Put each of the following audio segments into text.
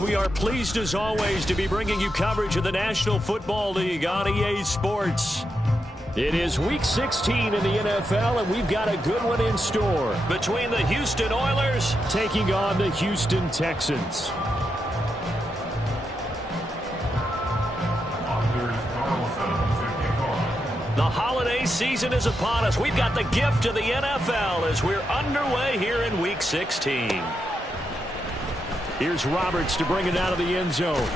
We are pleased as always to be bringing you coverage of the National Football League on EA Sports. It is Week 16 in the NFL, and we've got a good one in store between the Houston Oilers taking on the Houston Texans. The holiday season is upon us. We've got the gift of the NFL as we're underway here in Week 16. Here's Roberts to bring it out of the end zone.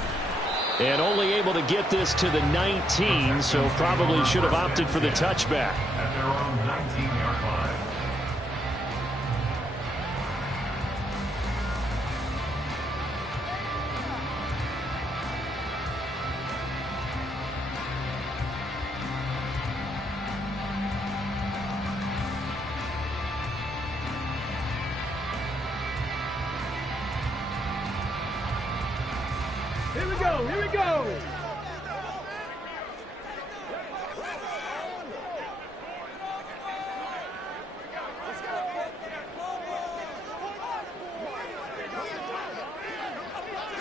And only able to get this to the 19, so probably should have opted for the touchback. At their own 19-yard line. Here we go, here we go.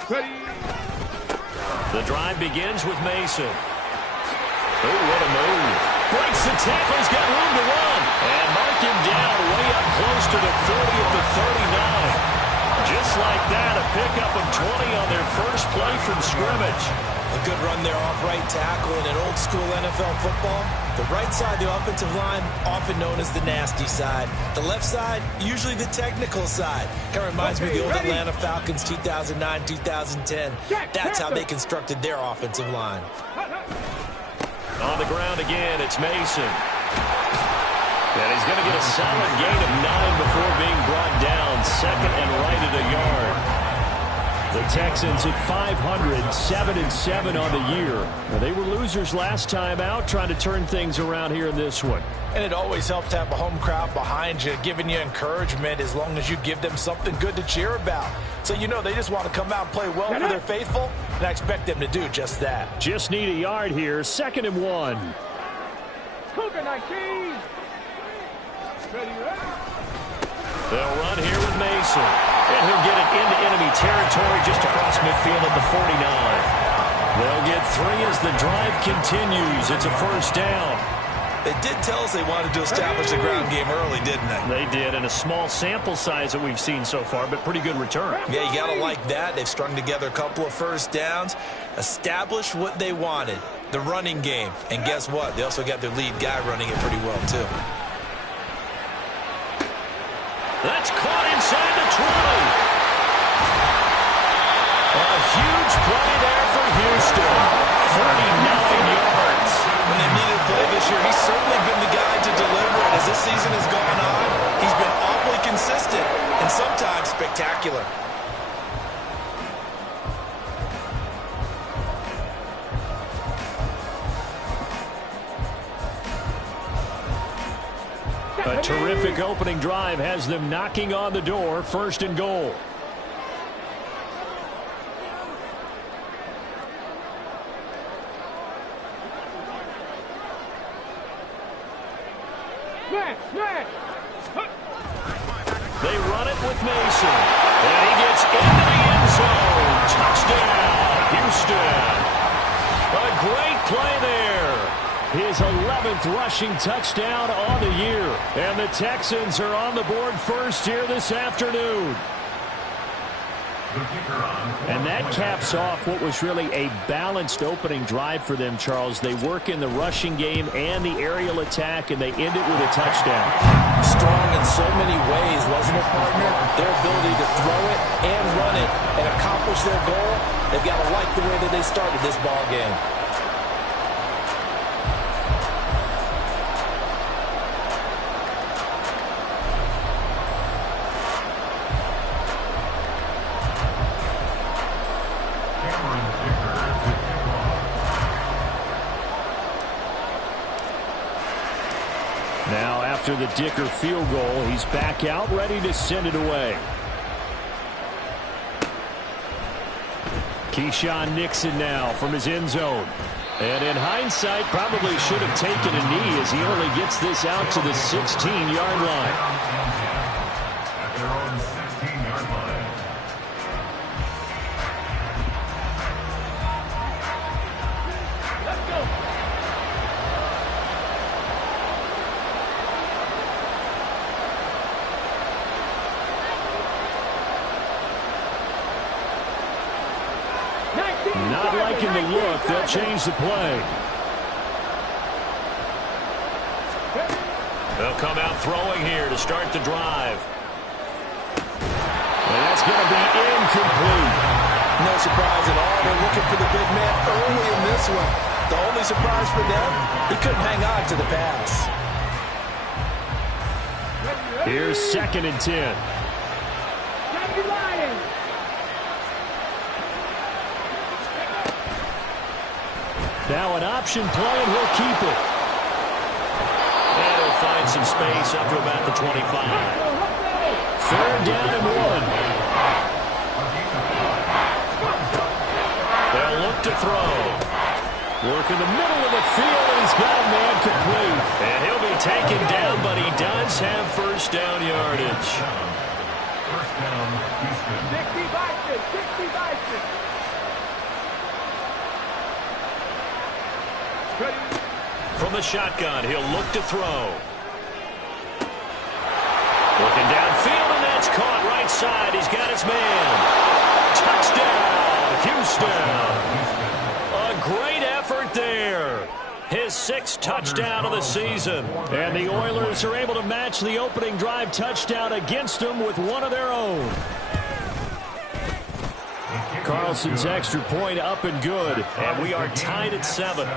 Ready. The drive begins with Mason. Oh, what a move. Breaks the tackle, he's got room to run. And mark him down way up close to the 40 at the 39. Just like that, a pickup of 20 on their first play from scrimmage. A good run there off right tackle in an old-school NFL football. The right side, the offensive line, often known as the nasty side. The left side, usually the technical side. Kind of reminds me of the old Atlanta Falcons 2009-2010. That's how they constructed their offensive line. On the ground again, it's Mason. And he's going to get a solid gain of 9 before being brought down. Second and right at a yard. The Texans at 500, 7-7 on the year. Now, they were losers last time out, trying to turn things around here in this one. And it always helps to have a home crowd behind you, giving you encouragement as long as you give them something good to cheer about. So you know they just want to come out and play well for their faithful, and I expect them to do just that. Just need a yard here, 2nd and 1. Cougar 19. Ready, ready. They'll run here with Mason. And he'll get it into enemy territory just across midfield at the 49. They'll get 3 as the drive continues. It's a first down. They did tell us they wanted to establish the ground game early, didn't they? They did, in a small sample size that we've seen so far, but pretty good return. Yeah, you got to like that. They've strung together a couple of first downs, established what they wanted, the running game. And guess what? They also got their lead guy running it pretty well, too. That's caught inside the 20. A huge play there for Houston. 39 yards. When they needed a play this year, he's certainly been the guy to deliver it. As this season has gone on, he's been awfully consistent and sometimes spectacular. A terrific opening drive has them knocking on the door. 1st and goal. They run it with Mason. And he gets into the end zone. Touchdown, Houston. A great play there. His 11th rushing touchdown on the year. And the Texans are on the board first here this afternoon. And that caps off what was really a balanced opening drive for them, Charles. They work in the rushing game and the aerial attack, and they end it with a touchdown. Strong in so many ways, wasn't it, partner? Their ability to throw it and run it and accomplish their goal, they've got to like the way that they started this ball game. Now, after the Dicker field goal, he's back out, ready to send it away. Keyshawn Nixon now from his end zone. And in hindsight, probably should have taken a knee as he only gets this out to the 16-yard line. At their own 16-yard line. Not liking the look. They'll change the play. They'll come out throwing here to start the drive. And that's going to be incomplete. No surprise at all. They're looking for the big man early in this one. The only surprise for them, he couldn't hang on to the pass. Here's 2nd and 10. Now an option play, and he'll keep it. And he'll find some space up to about the 25. 3rd down and 1. They'll look to throw. Work in the middle of the field, and he's got a man complete. And he'll be taken down, but he does have 1st down yardage. First down, Houston. 60-60. From the shotgun, he'll look to throw. Looking downfield, and that's caught right side. He's got his man. Touchdown, Houston. A great effort there. His 6th touchdown of the season. And the Oilers are able to match the opening drive touchdown against them with one of their own. Carlson's extra point up and good. And we are tied at 7.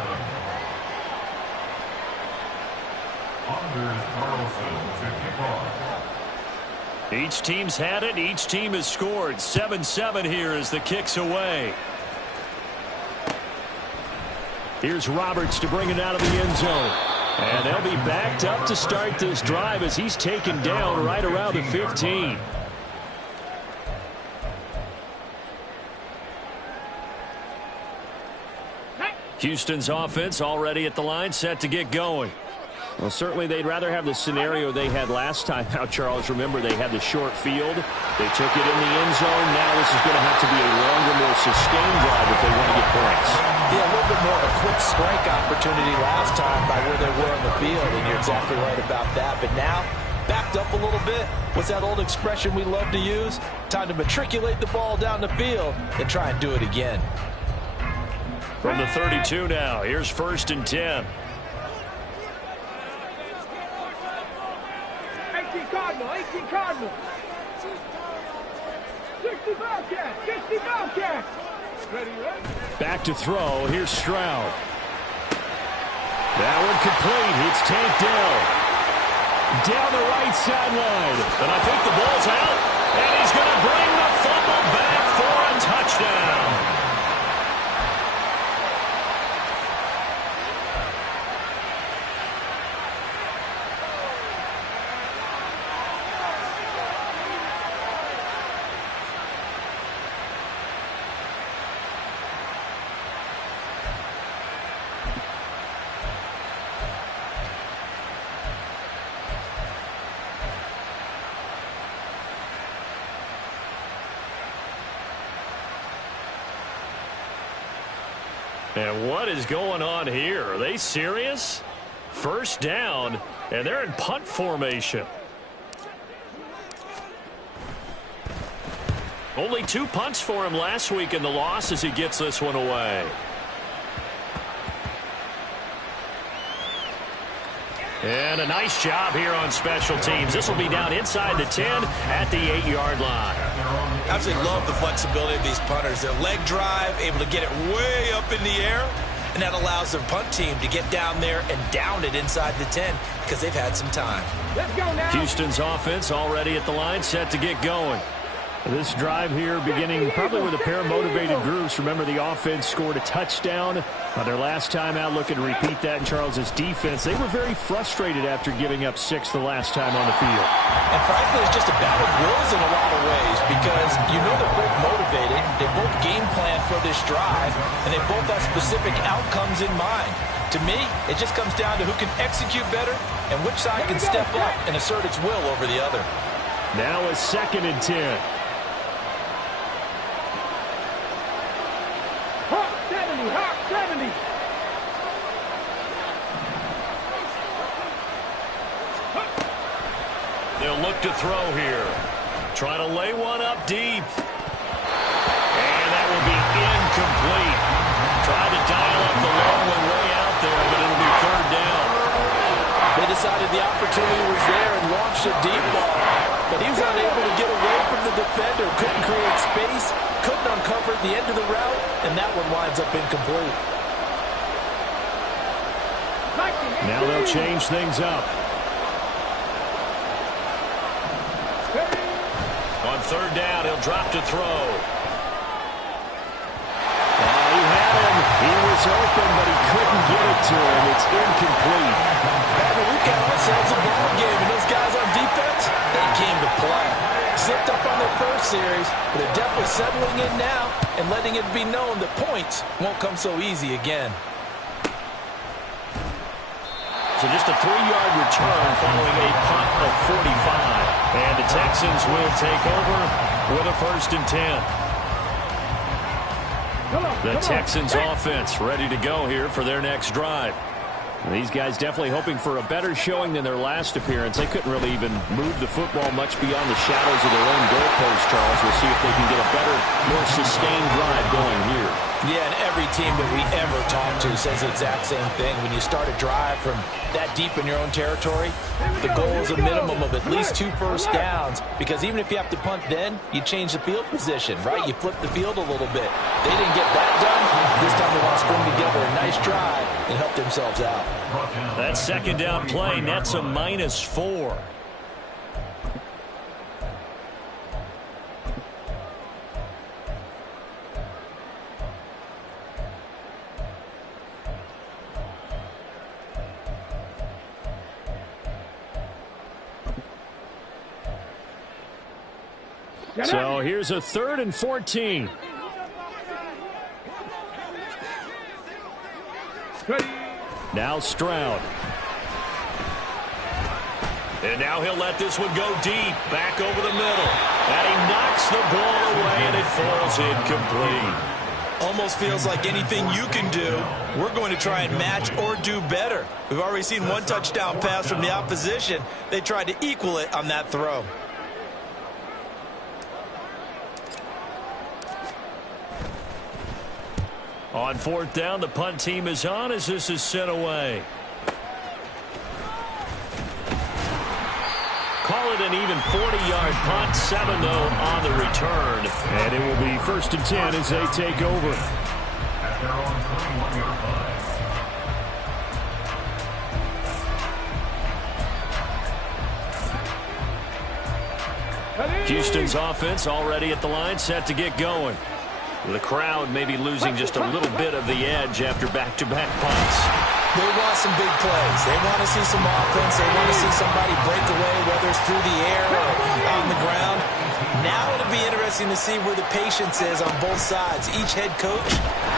Anders Carlson to kick off. Each team's had it. Each team has scored. 7-7 here as the kick's away. Here's Roberts to bring it out of the end zone. And they'll be backed up to start this drive as he's taken down right around the 15. Houston's offense already at the line, set to get going. Well, certainly they'd rather have the scenario they had last time out, Charles. Remember, they had the short field. They took it in the end zone. Now this is going to have to be a longer, more sustained drive if they want to get points. Yeah, a little bit more of a quick strike opportunity last time by where they were on the field, and you're exactly right about that. But now, backed up a little bit. What's that old expression we love to use? Time to matriculate the ball down the field and try and do it again. From the 32 now, here's 1st and 10. 18 Cardinal. 60 Bobcats. Ready? Back to throw. Here's Stroud. That one complete. It's tanked down the right sideline. And I think the ball's out. And he's going to bring the fumble back for a touchdown. And what is going on here? Are they serious? 1st down, and they're in punt formation. Only 2 punts for him last week in the loss as he gets this one away. And a nice job here on special teams. This will be down inside the 10 at the 8-yard line. I absolutely love the flexibility of these punters. Their leg drive, able to get it way up in the air, and that allows their punt team to get down there and down it inside the 10 because they've had some time. Let's go now. Houston's offense already at the line, set to get going. This drive here beginning probably with a pair of motivated groups. Remember, the offense scored a touchdown on their last time out. Looking to repeat that in Charles's defense. They were very frustrated after giving up 6 the last time on the field. And frankly, it's just a battle of wills in a lot of ways because you know they're both motivated. They both game plan for this drive, and they both have specific outcomes in mind. To me, it just comes down to who can execute better and which side can step up and assert its will over the other. Now a 2nd and 10. Hawk 70. They'll look to throw here. Trying to lay one up deep. And that will be incomplete. Tried to dial up the long one way out there, but it'll be third down. They decided the opportunity was there and launched a deep ball, but he was unable to get away from the defender, couldn't create space, couldn't uncover the end of the route, and that one winds up incomplete. Now they'll change things up. On third down, he'll drop to throw. He had him. He was open, but he couldn't get it to him. It's incomplete. We've got ourselves a ball game, and those guys on defense, they came to play. Slipped up on their first series, but they're definitely settling in now and letting it be known that points won't come so easy again. So just a 3-yard return following a punt of 45. And the Texans will take over with a 1st and 10. The Texans offense ready to go here for their next drive. These guys definitely hoping for a better showing than their last appearance. They couldn't really even move the football much beyond the shadows of their own goalpost, Charles. We'll see if they can get a better, more sustained drive going here. Yeah, and every team that we ever talk to says the exact same thing. When you start a drive from that deep in your own territory, the goal is a minimum of at least 2 first downs, because even if you have to punt then, you change the field position, right? You flip the field a little bit. They didn't get that done. This time they want to string together a nice drive and help themselves out. That 2nd down play nets a -4. So here's a 3rd and 14. Now Stroud. And now he'll let this one go deep, back over the middle. And he knocks the ball away, and it falls incomplete. Almost feels like anything you can do, we're going to try and match or do better. We've already seen 1 touchdown pass from the opposition. They tried to equal it on that throw. On 4th down, the punt team is on as this is sent away. Call it an even 40-yard punt, 7 though on the return. And it will be 1st and 10 as they take over. At their own 21-yard line. Houston's offense already at the line, set to get going. The crowd may be losing just a little bit of the edge after back-to-back punts. They want some big plays. They want to see some offense. They want to see somebody break away, whether it's through the air or on the ground. Now it'll be interesting to see where the patience is on both sides. Each head coach,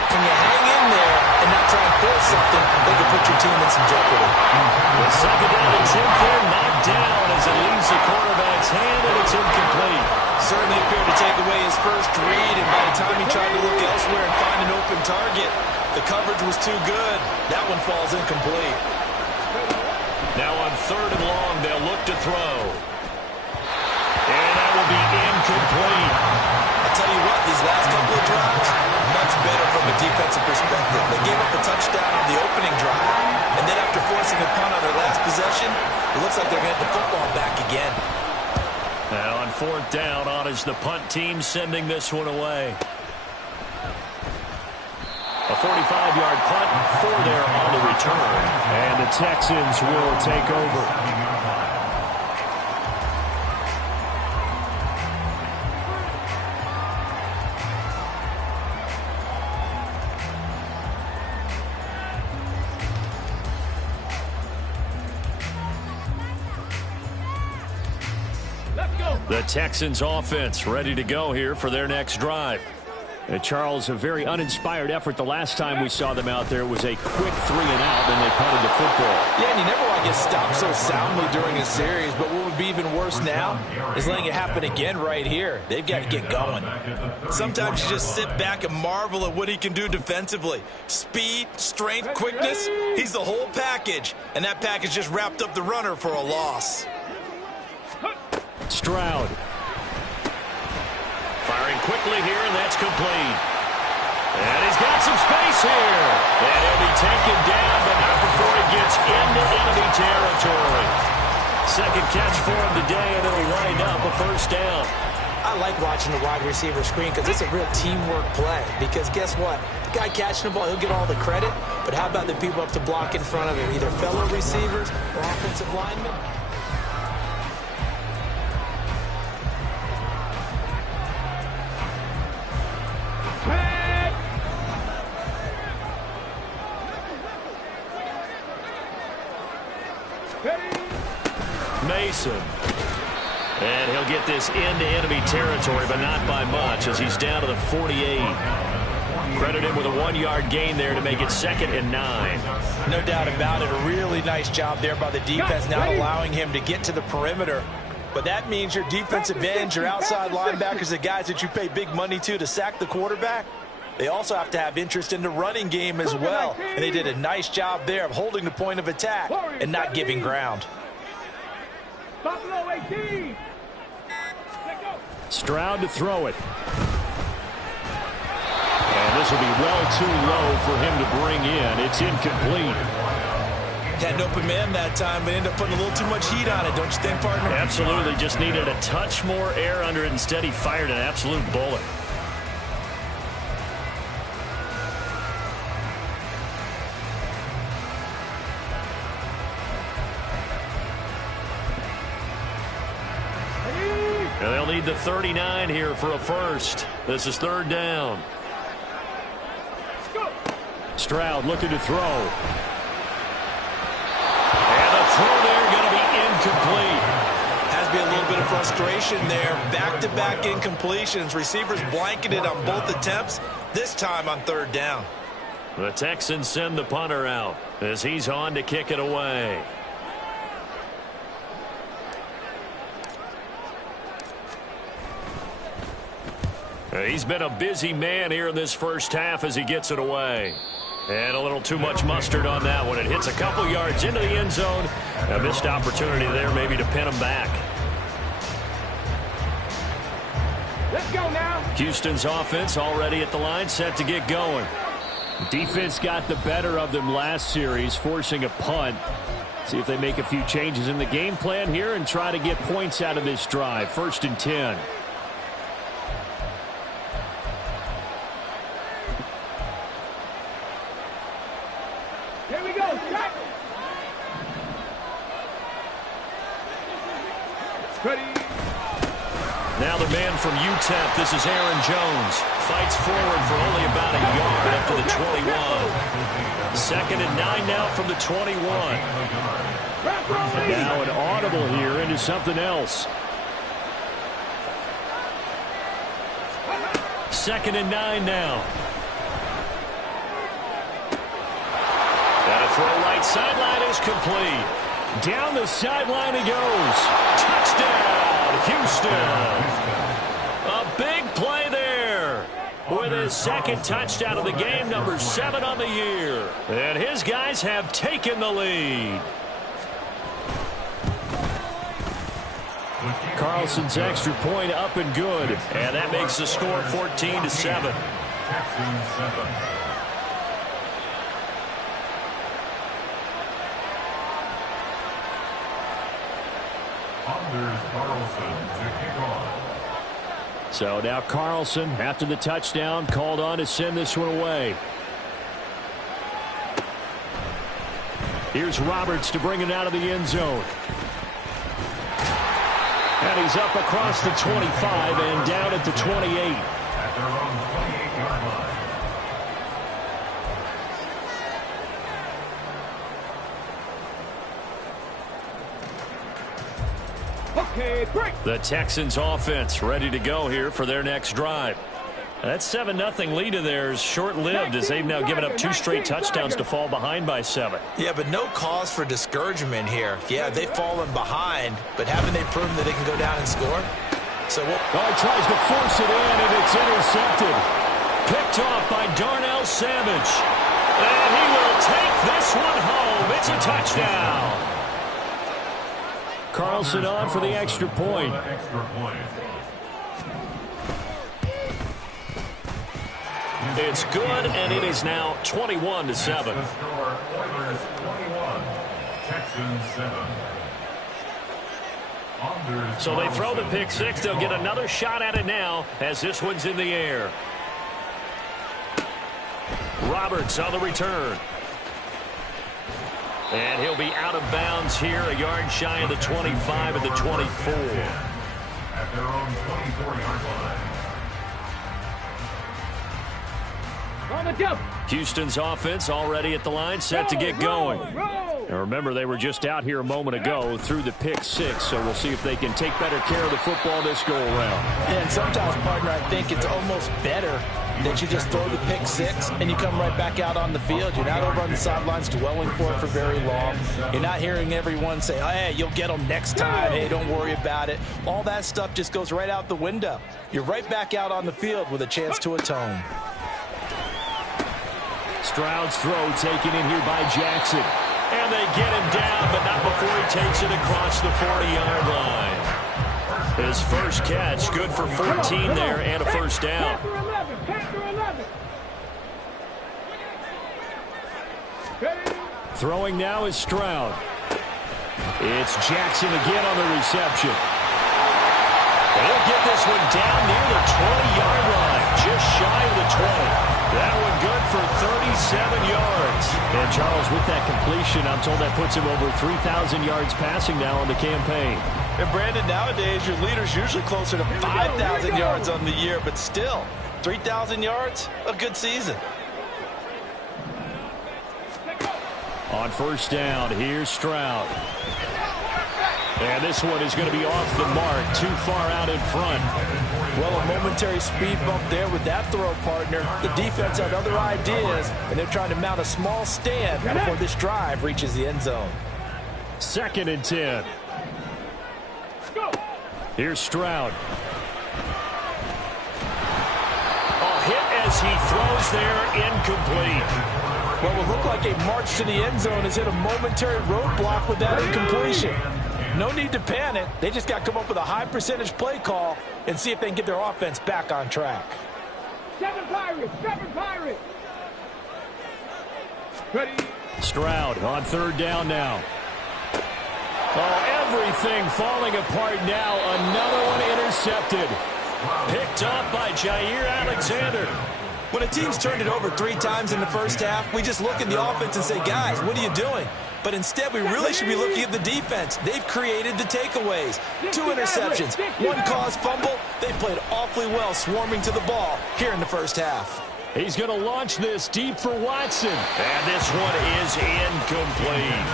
can you hang in there and not try and force something that could put your team in some jeopardy? The 2nd down and 10 there, knocked down as it leaves the quarterback's hand, and it's incomplete. Certainly appeared to take away his first read, and by the time he tried to look elsewhere and find an open target, the coverage was too good. That one falls incomplete. Now on 3rd and long, they'll look to throw. And that will be incomplete. I'll tell you what, these last couple of drives, much better from a defensive perspective. They gave up a touchdown on the opening drive, and then after forcing a punt on their last possession, it looks like they're going to get the football back again. Now on 4th down, on is the punt team sending this one away. A 45-yard punt, 4 there on the return. And the Texans will take over. The Texans offense ready to go here for their next drive. Charles, a very uninspired effort. The last time we saw them out there was a quick 3 and out, and they punted the football. Yeah, and you never want to get stopped so soundly during a series, but what would be even worse now is letting it happen again right here. They've got to get going. Sometimes you just sit back and marvel at what he can do defensively. Speed, strength, quickness, he's the whole package, and that package just wrapped up the runner for a loss. Stroud. Firing quickly here, and that's complete. And he's got some space here. And he'll be taken down, but not before he gets into enemy territory. Second catch for him today, and it'll wind up a first down. I like watching the wide receiver screen because it's a real teamwork play. Because guess what? The guy catching the ball, he'll get all the credit. But how about the people up to block in front of him, either fellow receivers or offensive linemen? Mason. And he'll get this into enemy territory, but not by much, as he's down to the 48. Credit him with a 1-yard gain there to make it 2nd and 9. No doubt about it. A really nice job there by the defense, not allowing him to get to the perimeter. But that means your defensive ends, your outside linebackers, the guys that you pay big money to sack the quarterback, they also have to have interest in the running game as well. And they did a nice job there of holding the point of attack and not giving ground. Buffalo 18. Stroud to throw it. And this will be well too low for him to bring in. It's incomplete. Had an open man that time, but ended up putting a little too much heat on it, don't you think, partner? Absolutely. Just needed a touch more air under it. Instead, he fired an absolute bullet. And they'll need the 39 here for a first. This is 3rd down. Stroud looking to throw. And the throw there going to be incomplete. Has to be a little bit of frustration there. Back-to-back incompletions. Receivers blanketed on both attempts, this time on 3rd down. The Texans send the punter out as he's on to kick it away. He's been a busy man here in this first half as he gets it away. And a little too much mustard on that one. It hits a couple yards into the end zone. A missed opportunity there maybe to pin him back. Let's go now. Houston's offense already at the line, set to get going. Defense got the better of them last series, forcing a punt. See if they make a few changes in the game plan here and try to get points out of this drive. 1st and 10. Here we go. Jack. Ready. Now the man from UTEP, this is Aaron Jones. Fights forward for only about a yard up to the 21. 2nd and 9 now from the 21. Now an audible here into something else. 2nd and 9 now. And a throw right sideline is complete. Down the sideline he goes. Touchdown, Houston. A big play there with his 2nd touchdown of the game, number 7 on the year. And his guys have taken the lead. Carlson's extra point up and good. And that makes the score 14-7. Texans 7. Anders Carlson to kick off. So now Carlson, after the touchdown, called on to send this one away. Here's Roberts to bring it out of the end zone. And he's up across the 25 and down at the 28. At their own 28-yard line. Okay, break. The Texans offense ready to go here for their next drive. That 7-0 lead of theirs short-lived as they've now given up 2 straight touchdowns to fall behind by 7. Yeah, but no cause for discouragement here. Yeah, they've fallen behind, but haven't they proven that they can go down and score? So he tries to force it in, and it's intercepted. Picked off by Darnell Savage. And he will take this one home. It's a touchdown. Carlson on for the extra point. It's good, and it is now 21-7. The score, Oilers 21, Texans 7. So they throw the pick six. They'll get another shot at it now as this one's in the air. Roberts on the return. And he'll be out of bounds here, a yard shy of the 25 and the 24. At their own 24-yard line. On the jump. Houston's offense already at the line, set to get going. And remember, they were just out here a moment ago through the pick six, so we'll see if they can take better care of the football this go-around. Yeah, and sometimes, partner, I think it's almost better that you just throw the pick six and you come right back out on the field. You're not over on the sidelines dwelling for it for very long. You're not hearing everyone say, oh, hey, you'll get them next time. Hey, don't worry about it. All that stuff just goes right out the window. You're right back out on the field with a chance to atone. Stroud's throw taken in here by Jackson. And they get him down, but not before he takes it across the 40-yard line. His first catch, good for 14 there and a first down. Throwing now is Stroud. It's Jackson again on the reception. He'll get this one down near the 20-yard line, just shy of the 20. That one good for 37 yards. And Charles, with that completion, I'm told that puts him over 3,000 yards passing now on the campaign. And Brandon, nowadays your leader's usually closer to 5,000 yards on the year, but still, 3,000 yards, a good season. On first down, here's Stroud. And this one is going to be off the mark, too far out in front. Well, a momentary speed bump there with that throw, partner. The defense had other ideas, and they're trying to mount a small stand before this drive reaches the end zone. 2nd and 10. Here's Stroud. A hit as he throws there, incomplete. Well, it looked like a march to the end zone has hit a momentary roadblock with that incompletion. No need to panic. They just got to come up with a high percentage play call and see if they can get their offense back on track. 7 Pirates, 7 Pirates. Ready. Stroud on 3rd down now. Oh, everything falling apart now. Another one intercepted. Picked up by Jair Alexander. When a team's turned it over 3 times in the first half, we just look at the offense and say, guys, what are you doing? But instead, we really should be looking at the defense. They've created the takeaways. 2 interceptions, 1 caused fumble. They played awfully well swarming to the ball here in the first half. He's going to launch this deep for Watson. And this one is incomplete.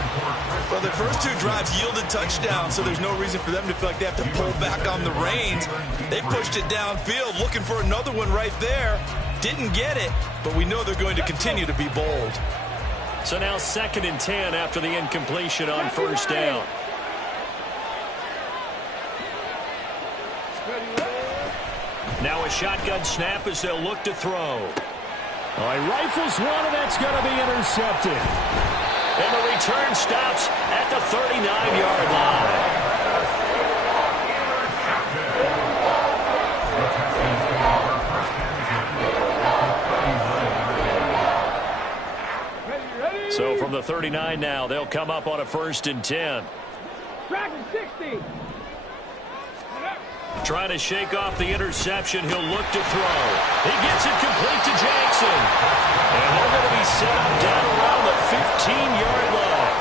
Well, their first 2 drives yielded touchdowns, so there's no reason for them to feel like they have to pull back on the reins. They pushed it downfield, looking for another one right there. Didn't get it, but we know they're going to continue to be bold. So now 2nd and 10 after the incompletion on first down. Now a shotgun snap as they'll look to throw. Oh, he rifles one, and that's going to be intercepted. And the return stops at the 39-yard line. So from the 39 now, they'll come up on a 1st and 10. Dragon 60. Trying to shake off the interception. He'll look to throw. He gets it complete to Jackson. And they're going to be set up down around the 15-yard line.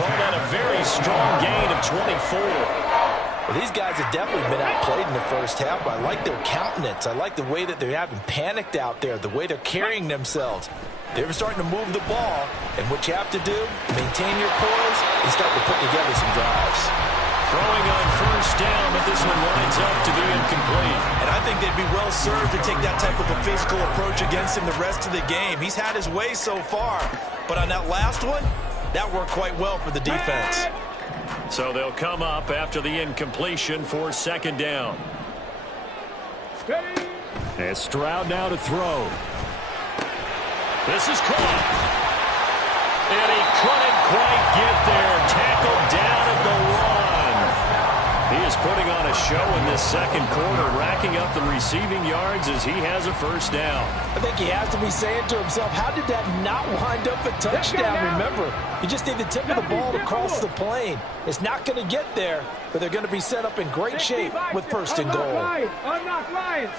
Called out a very strong gain of 24. Well, these guys have definitely been outplayed in the first half. I like their countenance. I like the way that they haven't panicked out there, the way they're carrying themselves. They're starting to move the ball, and what you have to do, maintain your poise and start to put together some drives. Throwing on first down, but this one lines up to be incomplete. And I think they'd be well served to take that type of a physical approach against him the rest of the game. He's had his way so far, but on that last one, that worked quite well for the defense. So they'll come up after the incompletion for 2nd down. And Stroud now to throw. This is caught. And he couldn't quite get there. Tackled down at the 1. He is putting on a show in this second quarter, racking up the receiving yards as he has a first down. I think he has to be saying to himself, how did that not wind up a touchdown? Remember, you just need the tip of the ball to cross the plane. It's not going to get there, but they're going to be set up in great shape with first and goal. Unlock Lions.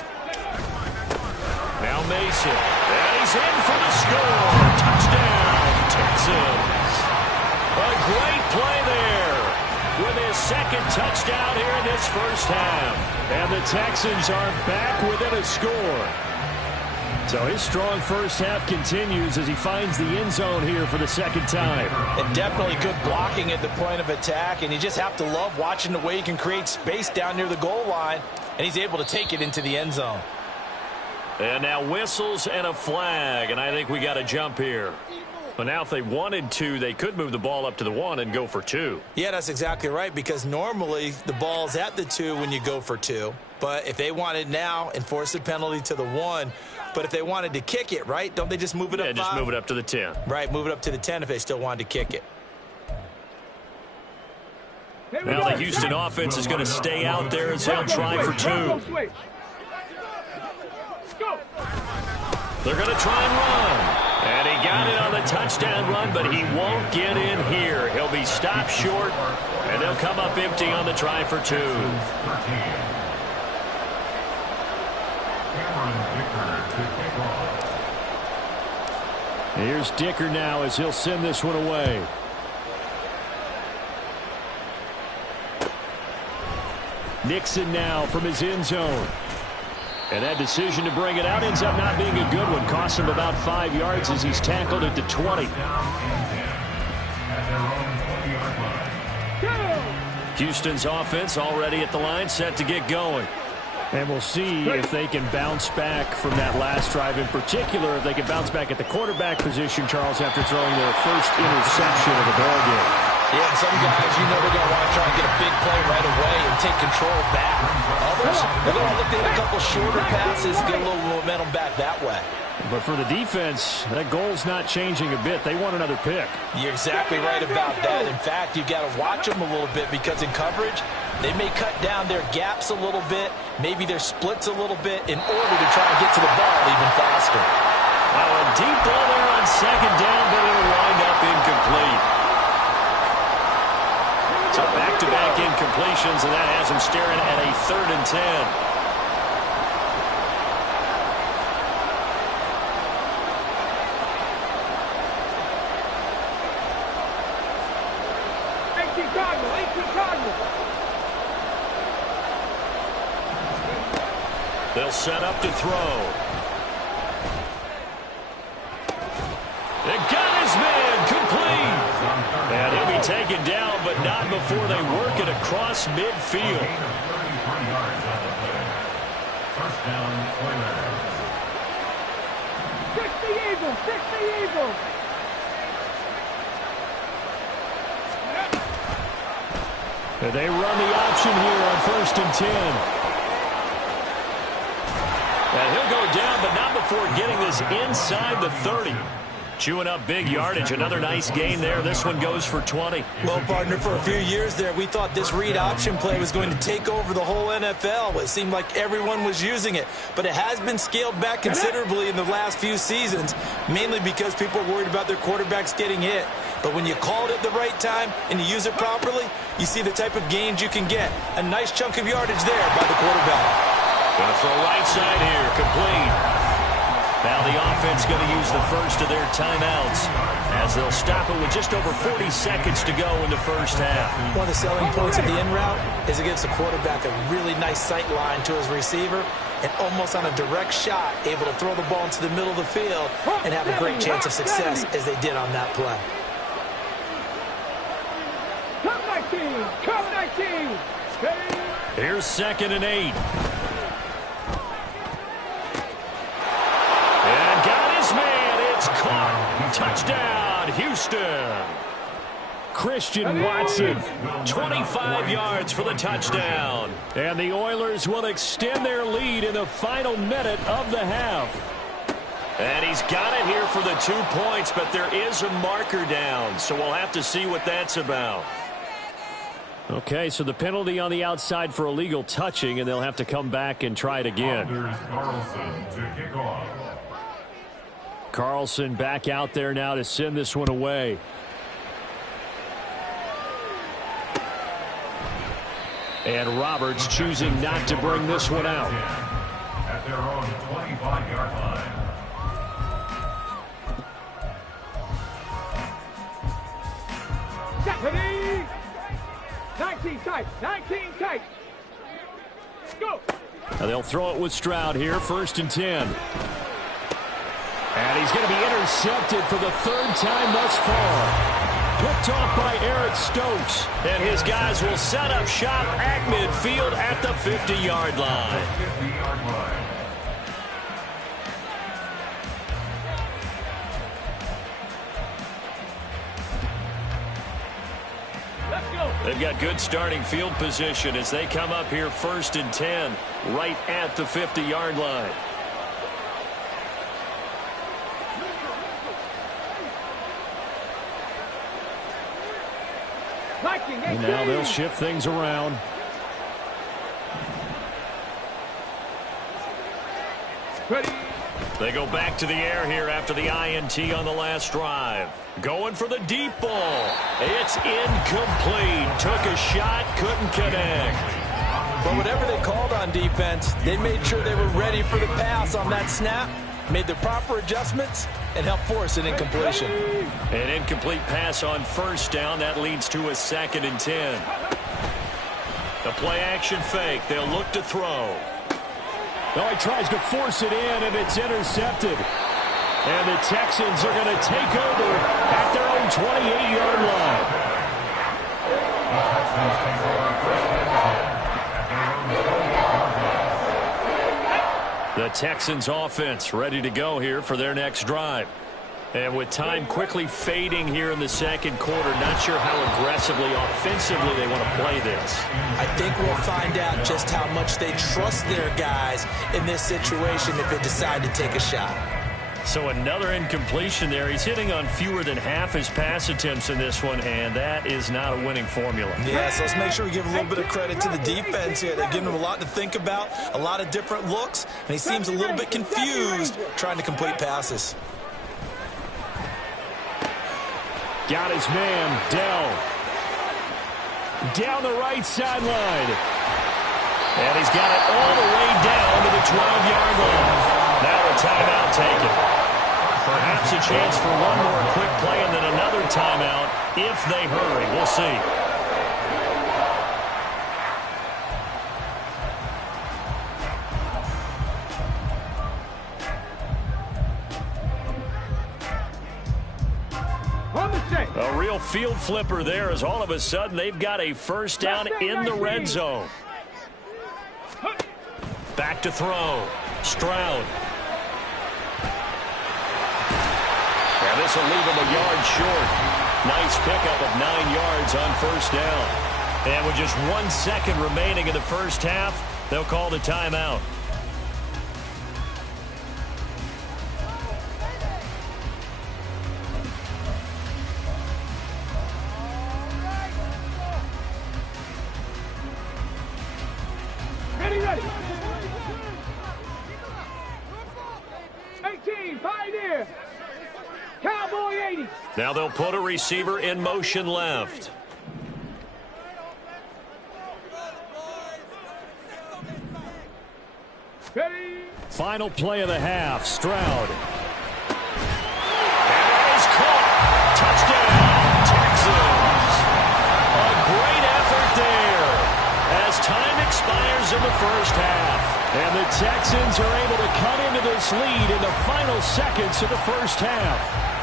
Now Mason. And he's in for the score. Touchdown, Texans. A great play there with his second touchdown here in this first half. And the Texans are back within a score. So his strong first half continues as he finds the end zone here for the second time. And definitely good blocking at the point of attack, and you just have to love watching the way he can create space down near the goal line, and he's able to take it into the end zone. And now whistles and a flag, and I think we got a jump here. But now if they wanted to, they could move the ball up to the 1 and go for 2. Yeah, that's exactly right, because normally the ball's at the 2 when you go for 2. But if they wanted now, enforce the penalty to the 1. But if they wanted to kick it, right, don't they just move it up 5? Yeah, just move it up to the 10. Right, move it up to the 10 if they still wanted to kick it. Now the Houston offense is going to stay out there as they'll try for 2. They're going to try and run. And he got it on the touchdown run, but he won't get in here. He'll be stopped short, and they'll come up empty on the try for 2. Here's Dicker now as he'll send this one away. Nixon now from his end zone. And that decision to bring it out ends up not being a good one. Cost him about 5 yards as he's tackled at the 20. Houston's offense already at the line, set to get going. And we'll see if they can bounce back from that last drive. In particular, if they can bounce back at the quarterback position, Charles, after throwing their first interception of the ball game. Yeah, and some guys, you know, they're going to want to try and get a big play right away and take control back. Others, they're going to look at a couple shorter passes, get a little momentum back that way. But for the defense, that goal's not changing a bit. They want another pick. You're exactly right about that. In fact, you've got to watch them a little bit because in coverage, they may cut down their gaps a little bit, maybe their splits a little bit in order to try and get to the ball even faster. Now a deep ball there on second down, but it'll wind up incomplete. So back-to-back incompletions, and that has him staring at a 3rd and 10. They'll set up to throw. They got his man complete. And he'll be taken down, but not before they work it across midfield. First down, Oilers. 60 Eagles, 60 Eagles. And they run the option here on 1st and 10. And he'll go down, but not before getting this inside the 30. Chewing up big yardage. Another nice gain there. This one goes for 20. Well, partner, for a few years there, we thought this read option play was going to take over the whole NFL. It seemed like everyone was using it. But it has been scaled back considerably in the last few seasons, mainly because people are worried about their quarterbacks getting hit. But when you call it at the right time and you use it properly, you see the type of gains you can get. A nice chunk of yardage there by the quarterback. Going to throw right side here, complete. Now the offense going to use the first of their timeouts as they'll stop it with just over 40 seconds to go in the first half. One of the selling points of the in route is it gives the quarterback a really nice sight line to his receiver and almost on a direct shot able to throw the ball into the middle of the field and have a great chance of success as they did on that play. Come 19. Here's 2nd and 8. And got his man. It's caught. Touchdown, Houston. Christian Watson. 25 yards for the touchdown. And the Oilers will extend their lead in the final minute of the half. And he's got it here for the 2 points, but there is a marker down, so we'll have to see what that's about. Okay, so the penalty on the outside for illegal touching, and they'll have to come back and try it again. Carlson to kick off. Carlson back out there now to send this one away. And Roberts choosing not to bring this one out. At their own 25-yard line. Ready? 19 tight. 19 tight. Go. Now they'll throw it with Stroud here, 1st and 10. And he's going to be intercepted for the 3rd time thus far. Picked off by Eric Stokes. And his guys will set up shop at midfield at the 50-yard line. 50-yard line. They've got good starting field position as they come up here 1st and 10 right at the 50-yard line. And now they'll shift things around. Ready? They go back to the air here after the INT on the last drive. Going for the deep ball. It's incomplete. Took a shot, couldn't connect. But whatever they called on defense, they made sure they were ready for the pass on that snap, made the proper adjustments, and helped force an incompletion. An incomplete pass on 1st down. That leads to a 2nd and 10. The play action fake. They'll look to throw. Oh, he tries to force it in, and it's intercepted. And the Texans are going to take over at their own 28-yard line. The Texans offense ready to go here for their next drive. And with time quickly fading here in the 2nd quarter, not sure how aggressively, offensively they want to play this. I think we'll find out just how much they trust their guys in this situation if they decide to take a shot. So another incompletion there. He's hitting on fewer than half his pass attempts in this one, and that is not a winning formula. Yeah, so let's make sure we give a little bit of credit to the defense here. They're giving him a lot to think about, a lot of different looks, and he seems a little bit confused trying to complete passes. Got his man, Dell. Down the right sideline. And he's got it all the way down to the 12-yard line. Now a timeout taken. Perhaps a chance for one more quick play and then another timeout if they hurry. We'll see. A real field flipper there as all of a sudden they've got a 1st down in the red zone. Back to throw. Stroud. And this will leave him a yard short. Nice pickup of 9 yards on 1st down. And with just 1 second remaining in the 1st half, they'll call the timeout. Ready. 18, Pioneer. Cowboy 80. Now they'll put a receiver in motion left. Ready. Final play of the half, Stroud. And it is caught. Touchdown, Texans. A great effort there as time expires in the 1st half. And the Texans are able to cut into this lead in the final seconds of the 1st half.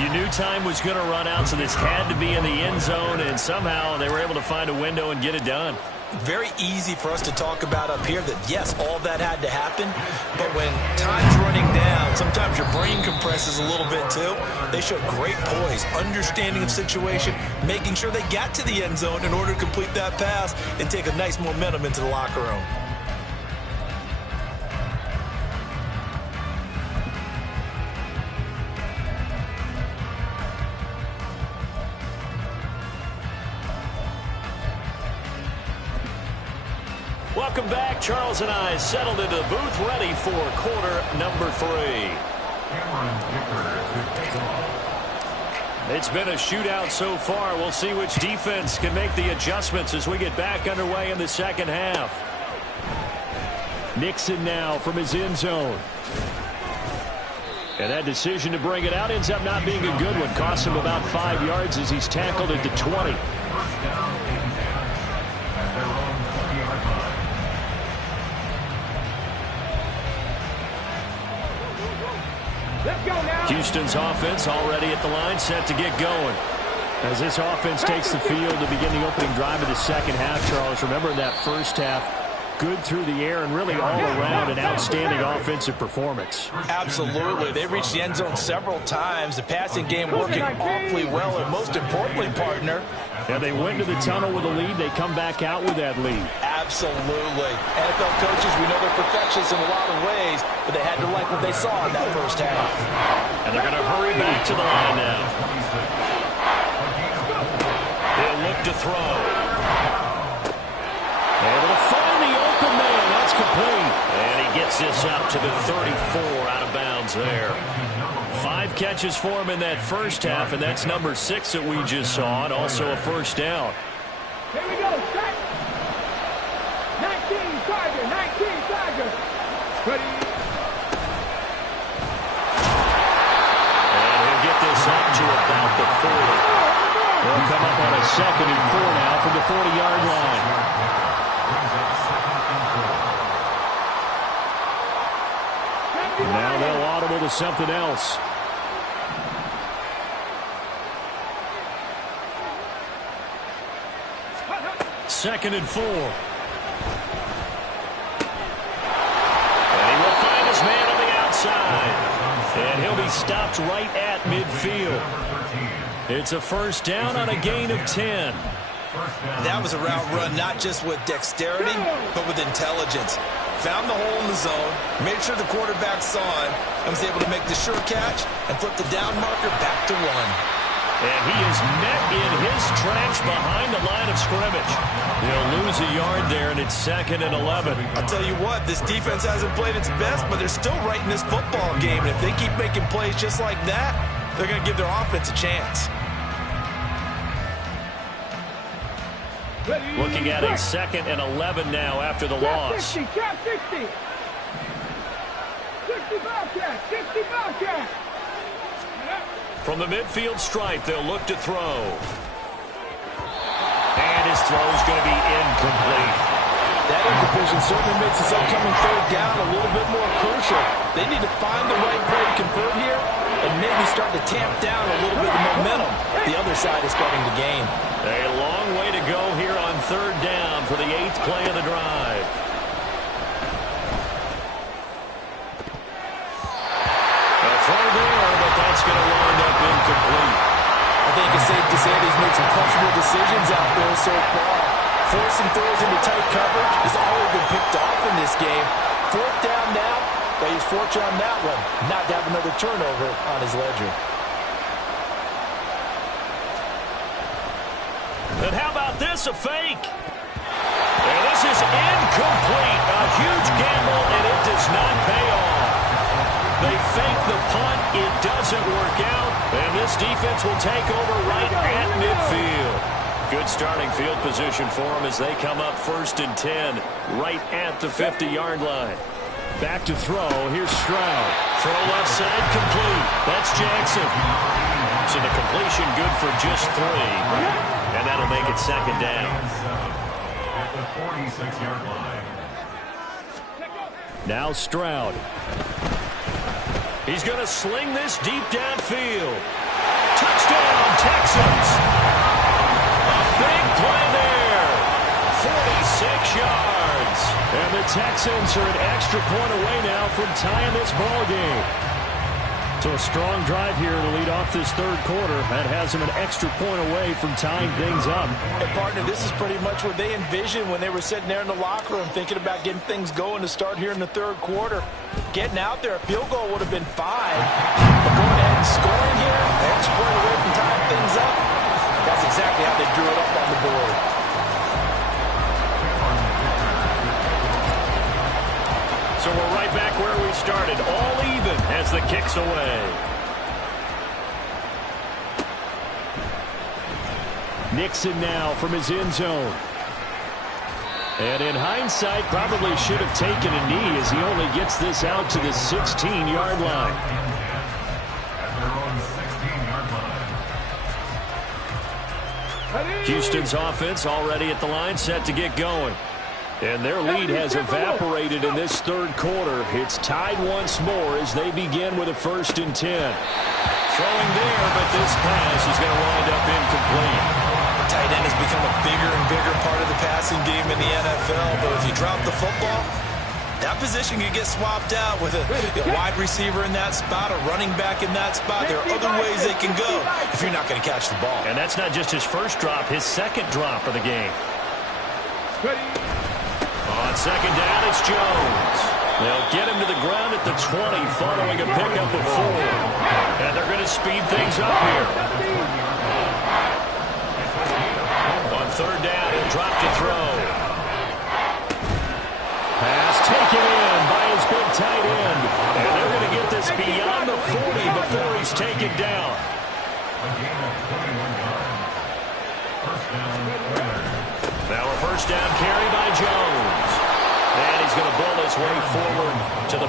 You knew time was going to run out, so this had to be in the end zone, and somehow they were able to find a window and get it done. Very easy for us to talk about up here that, yes, all that had to happen, but when time's running down, sometimes your brain compresses a little bit too. They showed great poise, understanding of situation, making sure they got to the end zone in order to complete that pass and take a nice momentum into the locker room. welcome back. Charles and I settled into the booth ready for quarter number 3. It's been a shootout so far. We'll see which defense can make the adjustments as we get back underway in the second half. Nixon now from his end zone. And that decision to bring it out ends up not being a good one. Costs him about 5 yards as he's tackled at the 20. Houston's offense already at the line, set to get going. As this offense takes the field to begin the opening drive of the second half, Charles, remember in that first half, good through the air and really all around an outstanding offensive performance. Absolutely. They reached the end zone several times. The passing game working awfully well, and most importantly, partner. Yeah, they went to the tunnel with a lead. They come back out with that lead. Absolutely. NFL coaches, we know they're perfectionists in a lot of ways, but they had to like what they saw in that first half. And they're going to hurry back to the line now. They'll look to throw. Able to find the open man. That's complete. And he gets this out to the 34, out of bounds there. 5 catches for him in that first half, and that's number 6 that we just saw, and also a first down. Here we go, set. 19 Tiger, 19 Tiger. Ready. And he'll get this up to about the 40. They'll come up on a 2nd and 4 now from the 40-yard line. Now they'll audible to something else. Second and 4. And he will find his man on the outside. And he'll be stopped right at midfield. It's a first down on a gain of 10. That was a route run not just with dexterity, but with intelligence. Found the hole in the zone, made sure the quarterback saw him, and was able to make the sure catch and flip the down marker back to 1. And he is met in his tracks behind the line of scrimmage. They'll lose a yard there, and it's 2nd and 11. I'll tell you what, this defense hasn't played its best, but they're still right in this football game. And if they keep making plays just like that, they're going to give their offense a chance. Looking at a 2nd and 11 now after the loss. 60, cap 60. 60 Bobcat, 60 Bobcat. From the midfield stripe, they'll look to throw. And his throw is going to be incomplete. That incompletion certainly makes this upcoming third down a little bit more crucial. They need to find the right play to convert here and maybe start to tamp down a little bit of momentum. The other side is starting to gain. A long way to go here on third down for the 8th play of the drive. A throw there, but that's going to wind up incomplete. I think it's safe to say he's made some questionable decisions out there so far. Forcing throws into tight coverage has always been picked off in this game. 4th down now, but he's fortunate on that one, not to have another turnover on his ledger. And how about this, a fake? And this is incomplete. A huge gamble, and it does not pay off. They fake the punt. It doesn't work out. And this defense will take over right at midfield. Good starting field position for them as they come up 1st and 10 right at the 50-yard line. Back to throw. Here's Stroud. Throw left side complete. That's Jackson. So the completion good for just 3. And that'll make it 2nd down. At the 46-yard line. Now Stroud. He's going to sling this deep downfield. Touchdown, Texans. A big play there. 46 yards. And the Texans are an extra point away now from tying this ball game. So a strong drive here to lead off this third quarter. That has them an extra point away from tying things up. And, partner, this is pretty much what they envisioned when they were sitting there in the locker room thinking about getting things going to start here in the third quarter. Getting out there, a field goal would have been fine. But going ahead and scoring here, an extra point away from tying things up, that's exactly how they drew it up on the board. So we're right back where we started, all even as the kick's away. Nixon now from his end zone. And in hindsight, probably should have taken a knee as he only gets this out to the 16-yard line. Houston's offense already at the line, set to get going. And their lead has evaporated in this third quarter. It's tied once more as they begin with a 1st and 10. Throwing there, but this pass is going to wind up incomplete. Tight end has become a bigger and bigger part of the passing game in the NFL, but if you drop the football, that position can get swapped out with a wide receiver in that spot, a running back in that spot. There are other ways they can go if you're not going to catch the ball. And that's not just his first drop, his second drop of the game. On second down, it's Jones. They'll get him to the ground at the 20 following a pickup of 4. And they're going to speed things up here. On third down, he'll drop to throw. Pass taken in by his big tight end. And they're going to get this beyond the 40 before he's taken down. Now a first down carry by Jones. And he's going to bull his way forward to the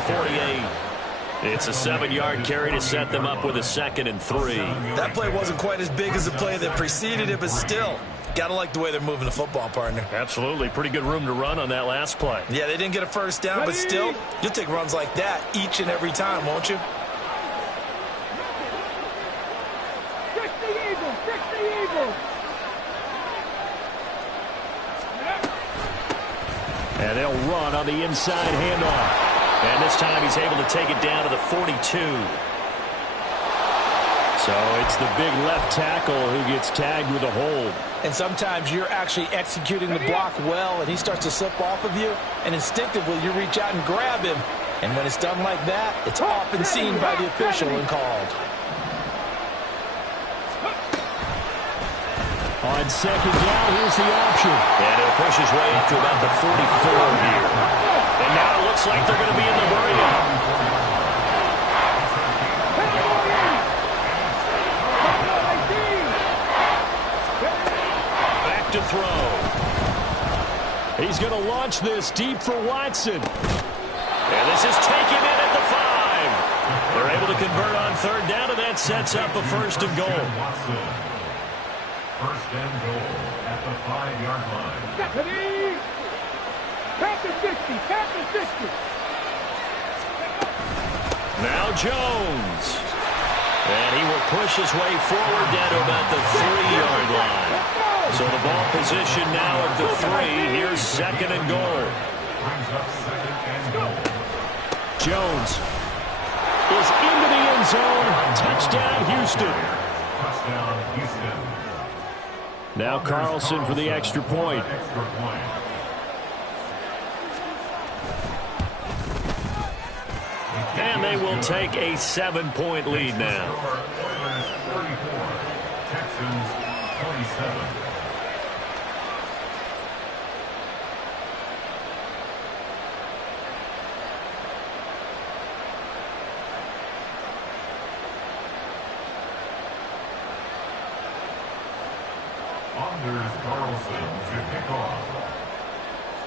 48. It's a 7-yard carry to set them up with a 2nd and 3. That play wasn't quite as big as the play that preceded it, but still, got to like the way they're moving the football, partner. Absolutely. Pretty good room to run on that last play. Yeah, they didn't get a first down, but still, you'll take runs like that each and every time, won't you? Fix the Eagles! Fix the Eagles! And they'll run on the inside handoff. And this time he's able to take it down to the 42. So it's the big left tackle who gets tagged with a hold. And sometimes you're actually executing the block well, and he starts to slip off of you, and instinctively you reach out and grab him. And when it's done like that, it's often seen by the official and called. On second down, here's the option. And he'll push his way up to about the 44 here. And now it looks like they're going to be in the hurry-up. Back to throw. He's going to launch this deep for Watson. And this is taken in at the 5. They're able to convert on third down, and that sets up a 1st and goal. 1st and goal at the 5-yard line. Count to 60. Count to 60. Now Jones. And he will push his way forward down to about the 3-yard line. So the ball position now at the 3. Here's 2nd and goal. Brings up 2nd and goal. Jones is into the end zone. Touchdown, Houston. Touchdown, Houston. Now Carlson for the extra point. And they will take a 7-point lead now. Oilers 34, Texans 27.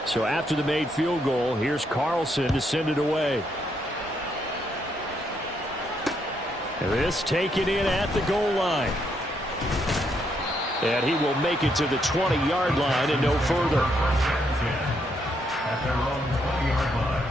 So after the made field goal, here's Carlson to send it away. And this taken in at the goal line. And he will make it to the 20-yard line and no further. At their own 20-yard line.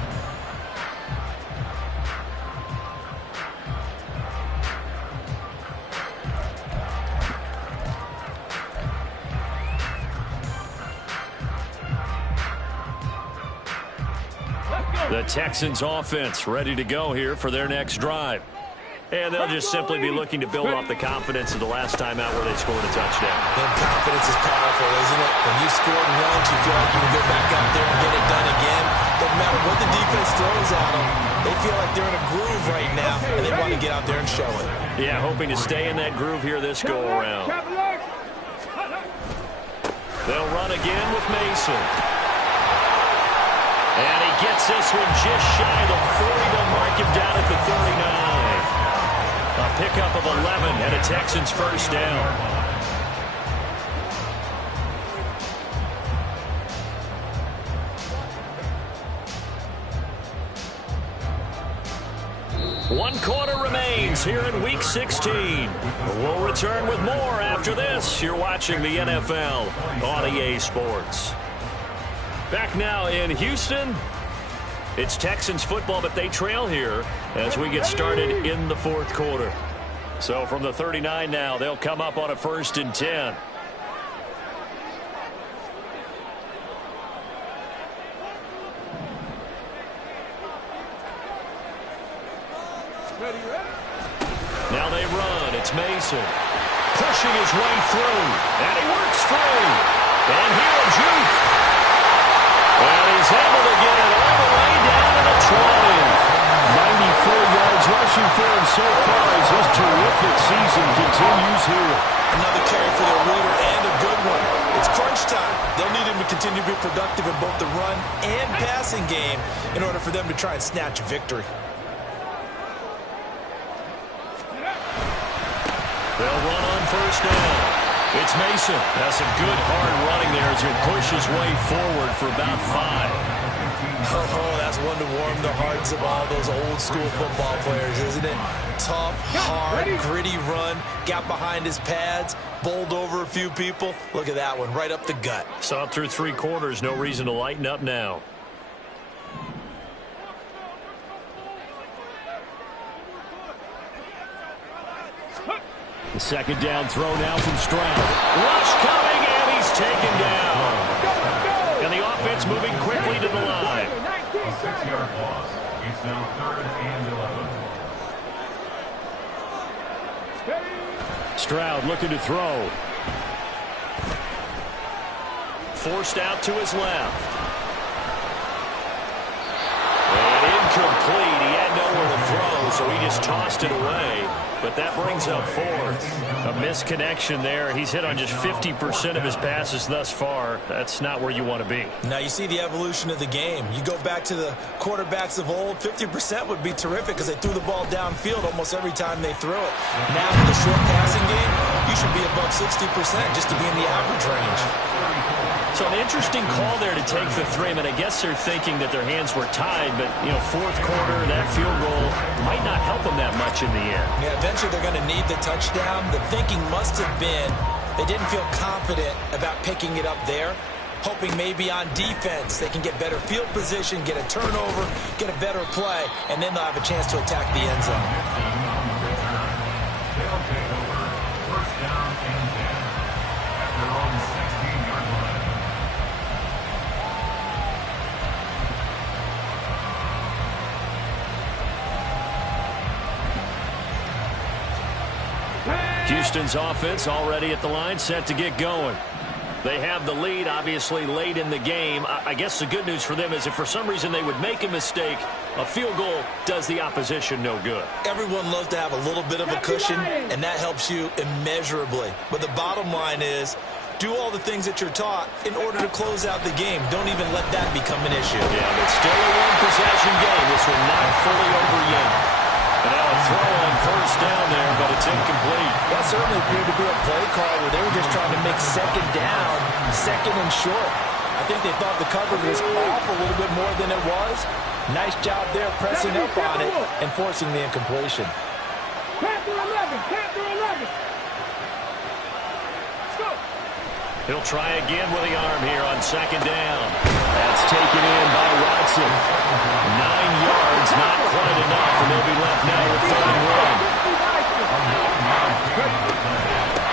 The Texans offense ready to go here for their next drive. And they'll just simply be looking to build off the confidence of the last time out where they scored a touchdown. And confidence is powerful, isn't it? When you scored once, you feel like you can go back out there and get it done again. Doesn't matter what the defense throws at them. They feel like they're in a groove right now, and they want to get out there and show it. Yeah, hoping to stay in that groove here this go-around. They'll run again with Mason. And he gets this one just shy of the 40. They'll mark him down at the 39. A pickup of 11 and a Texans first down. One quarter remains here in Week 16. We'll return with more after this. You're watching the NFL on EA Sports. Back now in Houston. It's Texans football, but they trail here as we get started in the fourth quarter. So from the 39 now, they'll come up on a 1st and 10. Now they run. It's Mason. Pushing his way through. And he works free. And he'll juke. And he's able to get it all the way down to the 20. 94 yards rushing for him so far as his terrific season continues here. Another carry for their leader and a good one. It's crunch time. They'll need him to continue to be productive in both the run and passing game in order for them to try and snatch a victory. They'll run on 1st down. It's Mason. That's some good hard running there as he'll push his way forward for about 5. Oh, that's one to warm the hearts of all those old school football players, isn't it? Tough, hard, gritty run. Got behind his pads, bowled over a few people. Look at that one, right up the gut. Saw through 3 quarters. No reason to lighten up now. The 2nd down throw now from Stroud. Rush coming, and he's taken down. And the offense moving quickly to the line. A 6-yard loss. It's now 3rd and 11. Stroud looking to throw. Forced out to his left. And incomplete. He had nowhere to throw, so he just tossed it away. But that brings up 4th. A misconnection there. He's hit on just 50% of his passes thus far. That's not where you want to be. Now you see the evolution of the game. You go back to the quarterbacks of old, 50% would be terrific because they threw the ball downfield almost every time they threw it. Now with the short passing game, you should be above 60% just to be in the average range. So an interesting call there to take the 3. I mean, I guess they're thinking that their hands were tied, but, you know, 4th quarter, that field goal might not help them that much in the end. Yeah, eventually they're going to need the touchdown. The thinking must have been they didn't feel confident about picking it up there, hoping maybe on defense they can get better field position, get a turnover, get a better play, and then they'll have a chance to attack the end zone. They'll take over 1st down and 10 at their own 16-yard line. Houston's offense already at the line, set to get going. They have the lead, obviously, late in the game. I guess the good news for them is if for some reason they would make a mistake, a field goal does the opposition no good. Everyone loves to have a little bit of a cushion, and that helps you immeasurably. But the bottom line is, do all the things that you're taught in order to close out the game. Don't even let that become an issue. Yeah, it's still a one-possession game. This one not fully over yet. And now a throw on 1st down there, but it's incomplete. That certainly appeared to be a play call where they were just trying to make 2nd down, 2nd and short. I think they thought the coverage was off a little bit more than it was. Nice job there pressing up on it and forcing the incompletion. Panther 11, Panther 11. Let's go. He'll try again with the arm here on 2nd down. That's taken in by Watson. 9 yards, not quite enough, and they'll be left now with 3rd and 1.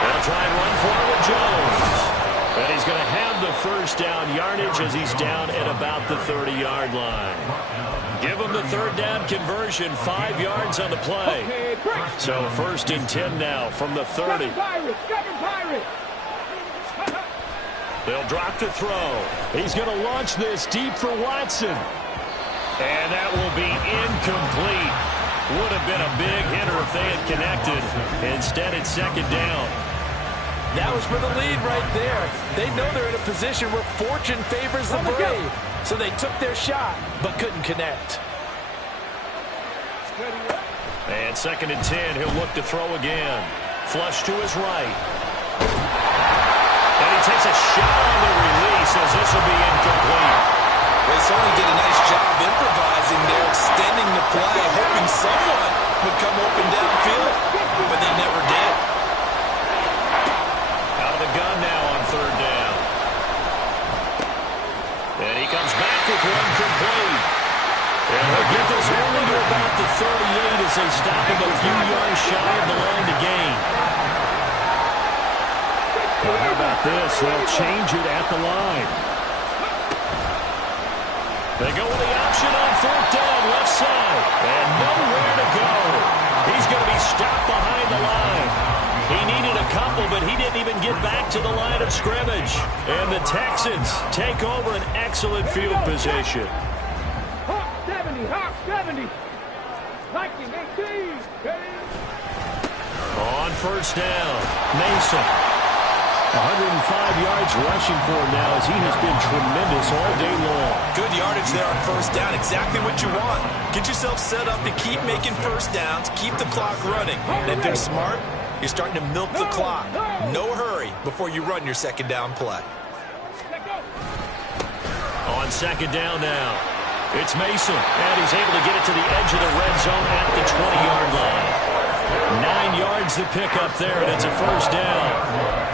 They'll try and run for it with Jones. And he's going to have the 1st down yardage as he's down at about the 30-yard line. Give him the 3rd down conversion, 5 yards on the play. So 1st and 10 now from the 30. They'll drop to throw. He's going to launch this deep for Watson. And that will be incomplete. Would have been a big hitter if they had connected. Instead, it's 2nd down. That was for the lead right there. They know they're in a position where fortune favors the brave. So they took their shot, but couldn't connect. And 2nd and 10, he'll look to throw again. Flush to his right. And he takes a shot on the release as this will be incomplete. They certainly did a nice job improvising there, extending the play, hoping someone would come open downfield, but they never did. Out of the gun now on 3rd down. And he comes back with one complete. And he'll get this only to about the 38 as they stop him a few yards shy of the line to gain. Well, how about this? They'll change it at the line. They go with the option on 4th down, left side. And nowhere to go. He's going to be stopped behind the line. He needed a couple, but he didn't even get back to the line of scrimmage. And the Texans take over an excellent field position. Hawk 70, Hawk 70. Viking 18. On 1st down, Mason. 105 yards rushing for him now as he has been tremendous all day long. Good yardage there on 1st down. Exactly what you want. Get yourself set up to keep making 1st downs, keep the clock running. And if they're smart, you're starting to milk the clock. No hurry before you run your 2nd down play. On 2nd down now, it's Mason. And he's able to get it to the edge of the red zone at the 20-yard line. 9 yards to pick up there, and it's a 1st down.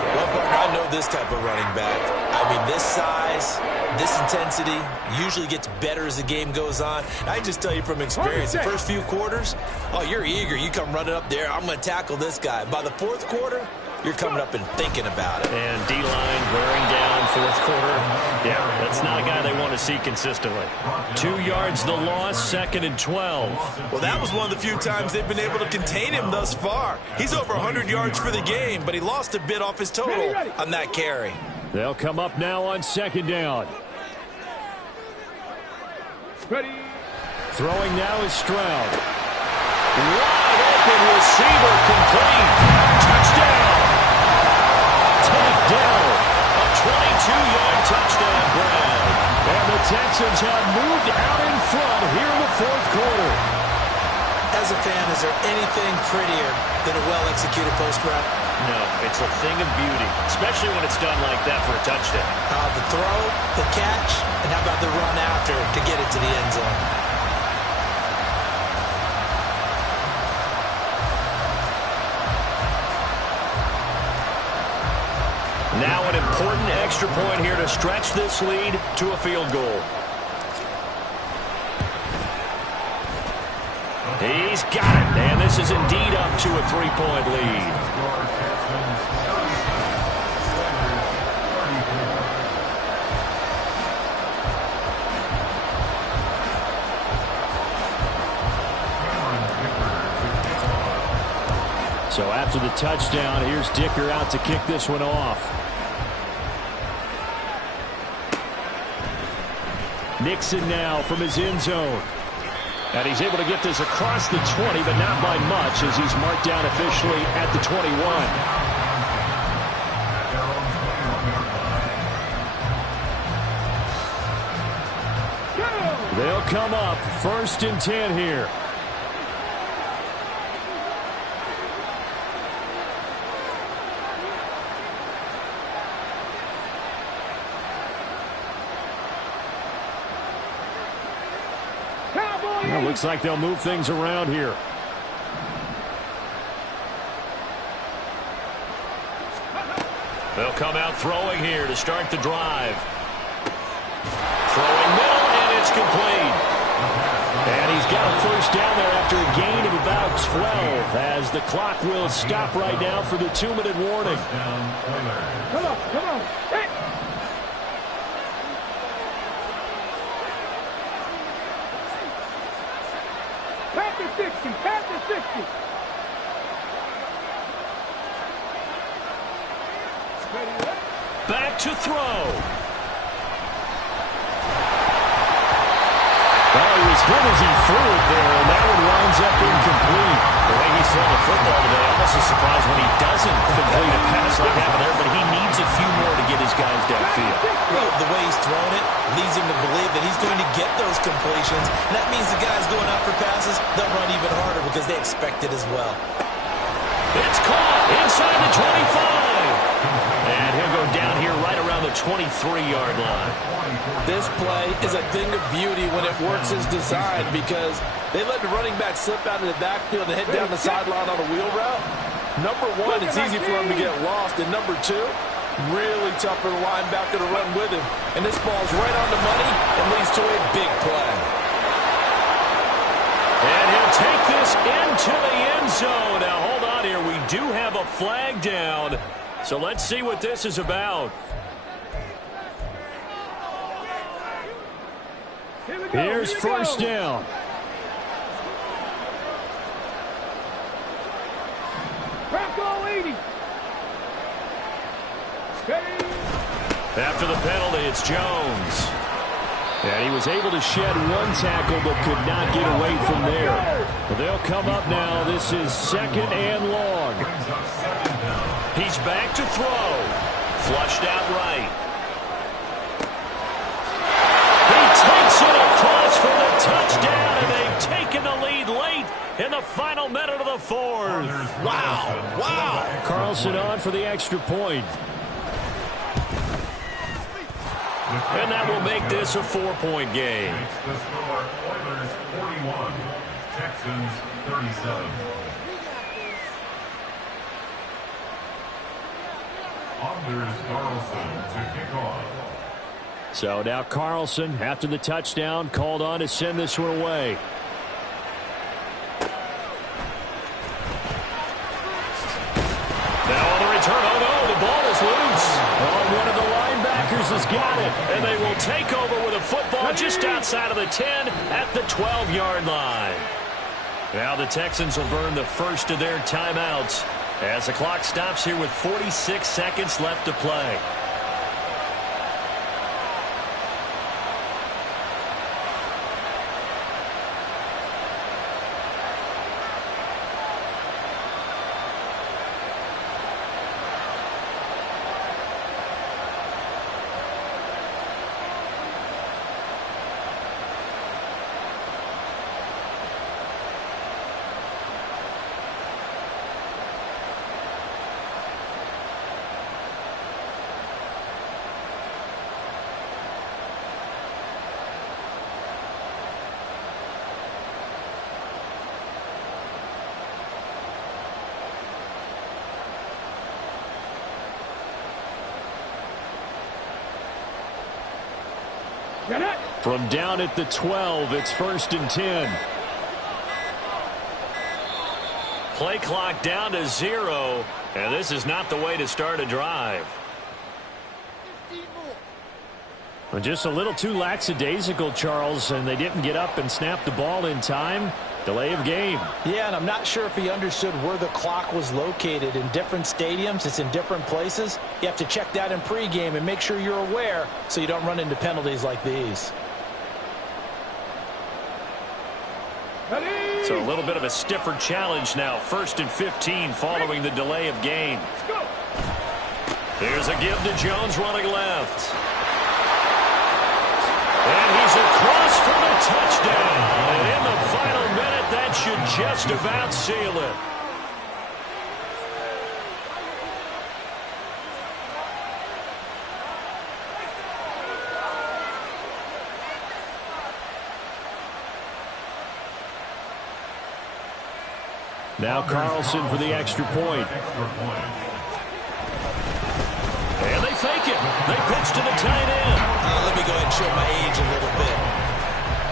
Well, partner, I know this type of running back. I mean, this size, this intensity usually gets better as the game goes on. I can just tell you from experience, the first few quarters, oh, you're eager. You come running up there, I'm going to tackle this guy. By the 4th quarter, you're coming up and thinking about it. And D-line wearing down 4th quarter. Yeah, that's not a guy they want to see consistently. 2 yards the loss, 2nd and 12. Well, that was one of the few times they've been able to contain him thus far. He's over 100 yards for the game, but he lost a bit off his total on that carry. They'll come up now on 2nd down. Ready. Throwing now is Stroud. Wide open receiver complete. Touchdown. Down. A 22-yard touchdown grab. And the Texans have moved out in front here in the 4th quarter. As a fan, is there anything prettier than a well-executed post route? No, it's a thing of beauty, especially when it's done like that for a touchdown. The throw, the catch, and how about the run after to get it to the end zone? Now an important extra point here to stretch this lead to a field goal. He's got it, and this is indeed up to a 3-point lead. So after the touchdown, here's Dicker out to kick this one off. Nixon now from his end zone. And he's able to get this across the 20, but not by much as he's marked down officially at the 21. They'll come up 1st and 10 here. Well, looks like they'll move things around here. They'll come out throwing here to start the drive. Throwing middle, and it's complete. And he's got a 1st down there after a gain of about 12 as the clock will stop right now for the 2-minute warning. Come on, come on. Hey. Pat the 60, pat the 60. Back to throw. Well, he was hit as he threw it there, and that one winds up incomplete. The way he's throwing the football today, I'm almost surprised when he doesn't complete a pass like that there, but he needs a few more to get his guys downfield. Well, the way he's throwing it, leads him to believe that he's going to get those completions. And that means the guys going out for passes, they'll run even harder because they expect it as well. It's caught inside the 25. And he'll go down here right around the 23-yard line. This play is a thing of beauty when it works as designed because they let the running back slip out of the backfield and head down the sideline on a wheel route. Number one, it's easy for him to get lost. And number two, really tough for the linebacker to run with him. And this ball's right on the money and leads to a big play. And he'll take this into the end zone. Now, hold on here. We do have a flag down. So let's see what this is about. Here's first down. Go 80. After the penalty, it's Jones. And he was able to shed one tackle but could not get away from there. Well, they'll come up now. This is second and long. He's back to throw. Flushed out right. He takes it across for the touchdown, and they've taken the lead late in the final minute of the fourth. Wow. Carlson on for the extra point. And that will make this a 4-point game. Makes the score Oilers 41, Texans 37. Anders Carlson to kick off. So now Carlson, after the touchdown, called on to send this one away. Now on the return, oh no, the ball is loose. Oh, one of the linebackers has got it. And they will take over with a football just outside of the 10 at the 12-yard line. Now the Texans will burn the first of their timeouts as the clock stops here with 46 seconds left to play. From down at the 12, it's first and 10. Play clock down to 0, and this is not the way to start a drive. Well, just a little too lackadaisical, Charles, and they didn't get up and snap the ball in time. Delay of game. Yeah, and I'm not sure if he understood where the clock was located. In different stadiums, it's in different places. You have to check that in pregame and make sure you're aware so you don't run into penalties like these. So a little bit of a stiffer challenge now. First and 15 following the delay of game. Here's a give to Jones running left. And he's across for the touchdown. And in the final minute, that should just about seal it. Now Carlson for the extra point. And they fake it. They pitch to the tight end. Let me go ahead and show my age a little bit.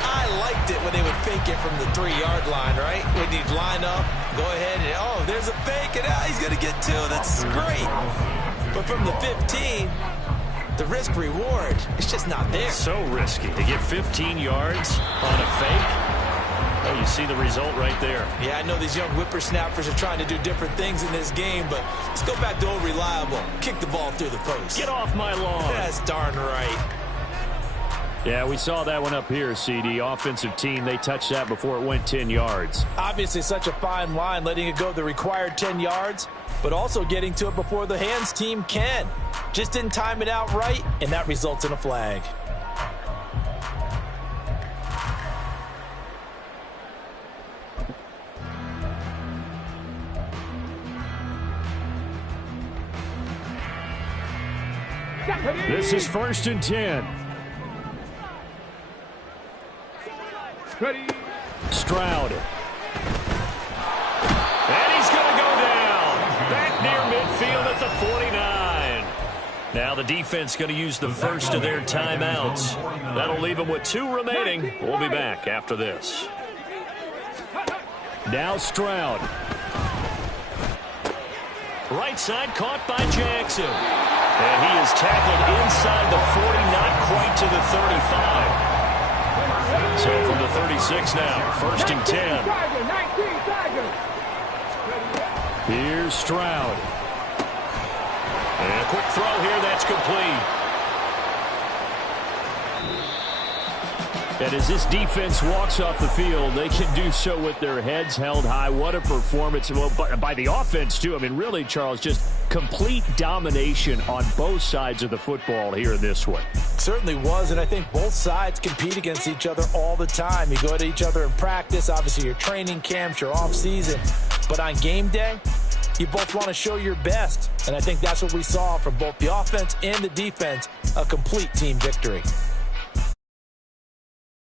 I liked it when they would fake it from the 3-yard line, right? When you'd line up, go ahead and, oh, there's a fake, and he's going to get 2. That's great. But from the 15, the risk-reward, it's just not there. So risky to get 15 yards on a fake. Oh, you see the result right there. Yeah, I know these young whippersnappers are trying to do different things in this game, but let's go back to old reliable. Kick the ball through the post. Get off my lawn. That's darn right. Yeah, we saw that one up here, CD. Offensive team, they touched that before it went 10 yards. Obviously such a fine line, letting it go the required 10 yards, but also getting to it before the hands team can. Just didn't time it out right, and that results in a flag. This is 1st and 10. Ready. Stroud. And he's going to go down. Back near midfield at the 49. Now the defense going to use the first of their timeouts. That'll leave them with 2 remaining. We'll be back after this. Now Stroud. Right side caught by Jackson. And he is tackled inside the 40, not quite to the 35. So from the 36 now, 1st and 10. Here's Stroud. And a quick throw here, that's complete. And as this defense walks off the field, they can do so with their heads held high. What a performance. Well, by the offense, too. I mean, really, Charles, just complete domination on both sides of the football here in this one. Certainly was, and I think both sides compete against each other all the time. You go at each other in practice, obviously your training camps, your off-season. But on game day, you both want to show your best. And I think that's what we saw from both the offense and the defense, a complete team victory.